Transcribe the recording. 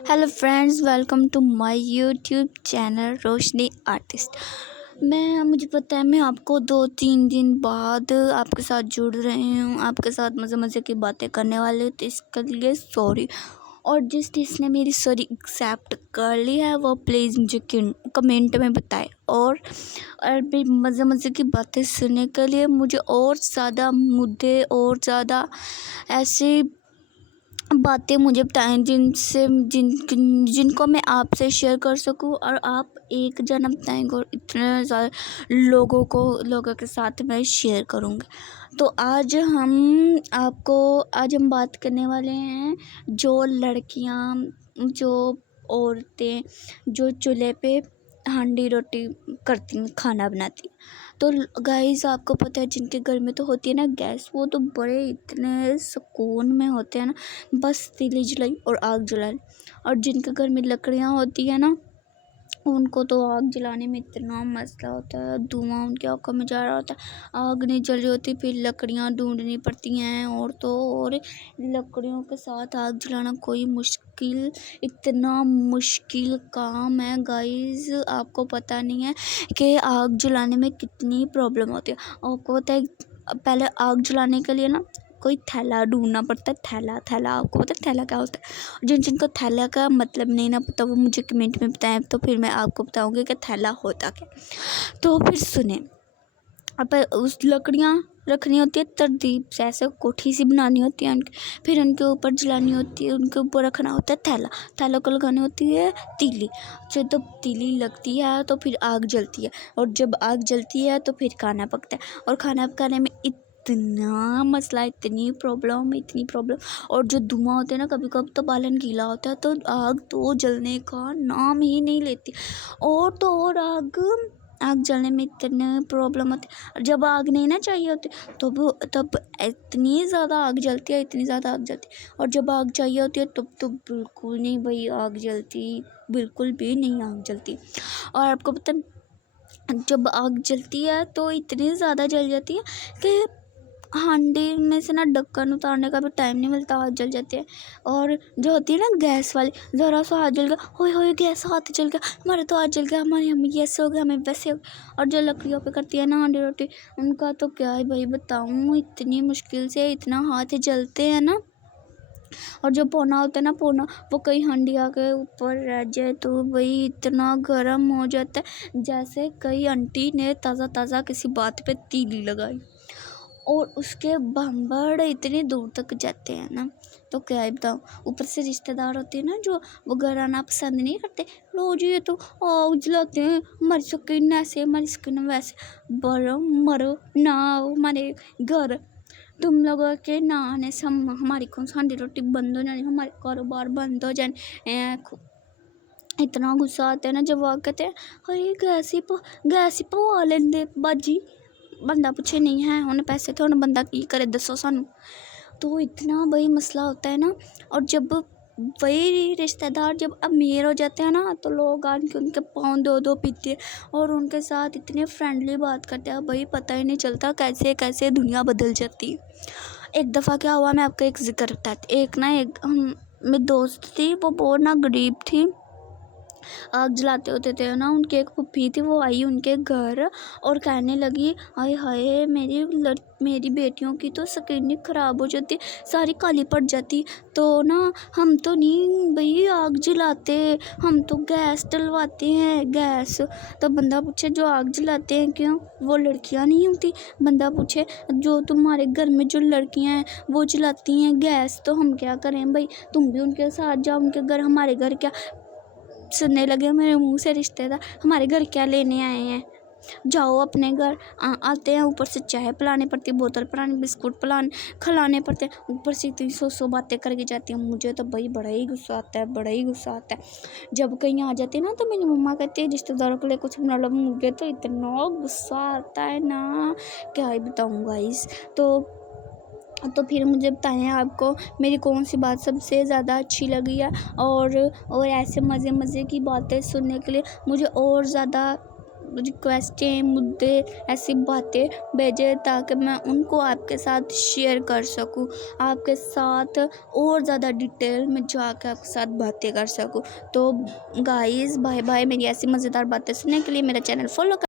Hello friends, welcome to my YouTube channel Roshni artist. मुझे पता है मैं आपको 2-3 दिन बाद आपके साथ जुड़ रही हूँ, आपके साथ मज़े मज़े की बातें करने वाले हूँ, तो इसके लिए सॉरी। और जिसने मेरी सॉरी एक्सेप्ट कर ली है वो प्लीज़ मुझे कमेंट में बताए। और भी मज़े मज़े की बातें सुनने के लिए मुझे और ज़्यादा मुद्दे और ज़्यादा ऐसे बातें मुझे बताएं जिनको मैं आपसे शेयर कर सकूं और आप एक जना बताएंगे और इतने ज़्यादा लोगों के साथ मैं शेयर करूँगी। तो आज हम बात करने वाले हैं जो लड़कियां, जो औरतें जो चूल्हे पे हांडी रोटी करती हैं, खाना बनाती हैं। तो गाइस, आपको पता है जिनके घर में तो होती है ना गैस, वो तो बड़े इतने सुकून में होते हैं ना, बस तीली जलाई और आग जला ली। और जिनके घर में लकड़ियाँ होती है ना, उनको तो आग जलाने में इतना मसला होता है, धुआं उनकी आँखों में जा रहा होता है, आग नहीं जल रही होती, फिर लकड़ियाँ ढूंढनी पड़ती हैं और लकड़ियों के साथ आग जलाना इतना मुश्किल काम है गाइस। आपको पता नहीं है कि आग जलाने में कितनी प्रॉब्लम होती है। आपको पता है पहले आग जलाने के लिए ना कोई थैला ढूंढना पड़ता है। थैला आपको पता है थैला क्या होता है? जिनको थैला का मतलब नहीं ना पता वो मुझे कमेंट में बताएं, तो फिर मैं आपको बताऊंगी कि थैला होता क्या। तो फिर सुने, अब उस लकड़ियाँ रखनी होती है तरतीब से, ऐसे कोठी सी बनानी होती है उनकी, फिर उनके ऊपर जलानी होती है, उनके ऊपर रखना होता है थैला को लगानी होती है तीली। जब तीली लगती है तो फिर आग जलती है, और जब आग जलती है तो फिर खाना पकता है, और खाना पकाने में इतना मसला, इतनी प्रॉब्लम। और जो धुआं होता है ना, कभी कभी तो बालन गीला होता है तो आग तो जलने का नाम ही नहीं लेती। और आग जलने में इतनी प्रॉब्लम होती है। जब आग नहीं ना चाहिए होती तब इतनी ज़्यादा आग जलती है। और जब आग चाहिए होती है तब तो बिल्कुल नहीं भाई आग जलती, बिल्कुल भी नहीं आग जलती। और आपको पता जब आग जलती है तो इतनी ज़्यादा जल जाती है कि हांडी में से ना ढक्कन उतारने का भी टाइम नहीं मिलता, हाथ जल जाते हैं। और जो होती है ना गैस वाली, ज़रा सा हाथ जल गया, होए गैस हाथ जल गया, हमारे तो हाथ जल गया, हमें ऐसे हो गया, हमें वैसे हो गया। और जो लकड़ियों पे करती है ना हांडी रोटी, उनका तो क्या है भाई बताऊँ, इतनी मुश्किल से इतना हाथ जलते हैं ना। और जो पौना होता है ना, वो कई हांडिया के ऊपर रह जाए तो भाई इतना गर्म हो जाता है जैसे कई आंटी ने ताज़ा किसी बात पे तीली लगाई। और उसके भंबड़ इतनी दूर तक जाते हैं ना, तो क्या ही बताऊँ। ऊपर से रिश्तेदार होते हैं ना जो वो घर आना पसंद नहीं करते, रोज ये तो आग जलाते हैं, हमारी स्किन ऐसे, हमारी स्किन वैसे। बड़ो मरो ना आओ हमारे घर, तुम लोगों के ना आने से हमारी कौन हांडी रोटी बंद हो जानी, हमारे कारोबार बंद हो जाने। इतना गुस्सा आता है ना जब वो कहते हैं अरे गैस ही पवा लेंदे बाजी, बंदा पूछे नहीं है उन्हें पैसे थे, उन्हें बंदा की करे दसो सानू। तो इतना वही मसला होता है ना। और जब वही रिश्तेदार जब अमीर हो जाते हैं ना, तो लोग आके उनके पाँव दो पीते हैं और उनके साथ इतने फ्रेंडली बात करते हैं, भाई पता ही नहीं चलता कैसे कैसे दुनिया बदल जाती है। एक दफ़ा क्या हुआ, मैं आपको एक जिक्र बताती। एक मेरी दोस्त थी, वो बहुत ना गरीब थी। आग जलाते होते थे ना, उनकी एक फूफी थी, वो आई उनके घर और कहने लगी हाय हाय मेरी बेटियों की तो स्किन ख़राब हो जाती, सारी काली पड़ जाती। तो ना हम तो नहीं भाई आग जलाते, हम तो गैस डलवाते हैं गैस। तो बंदा पूछे जो आग जलाते हैं क्यों, वो लड़कियां नहीं होती? बंदा पूछे जो तुम्हारे घर में जो लड़कियां हैं वो जलाती हैं गैस, तो हम क्या करें भाई, तुम भी उनके साथ जाओ उनके घर, हमारे घर क्या। सुनने लगे मेरे मुंह से रिश्तेदार, हमारे घर क्या लेने आए हैं, जाओ अपने घर। आते हैं, ऊपर से चाय पिलाने पड़ती, बोतल पिलानी, बिस्कुट खिलाने पड़ते हैं, ऊपर से इतनी सौ बातें करके जाती हैं। मुझे तो भाई बड़ा ही गुस्सा आता है जब कहीं आ जाते हैं ना। तो मेरी मम्मा कहती है रिश्तेदारों के लिए कुछ बना लो, मुझे तो इतना गुस्सा आता है ना, क्या ही बताऊँ गाइस। तो फिर मुझे बताएं आपको मेरी कौन सी बात सबसे ज़्यादा अच्छी लगी है। और ऐसे मज़े की बातें सुनने के लिए मुझे और ज़्यादा रिक्वेस्टें, मुद्दे, ऐसी बातें भेजें ताकि मैं उनको आपके साथ शेयर कर सकूँ, आपके साथ और ज़्यादा डिटेल में जाके आपके साथ बातें कर सकूँ। तो गाइज़ बाय बाय। मेरी ऐसी मज़ेदार बातें सुनने के लिए मेरा चैनल फॉलो कर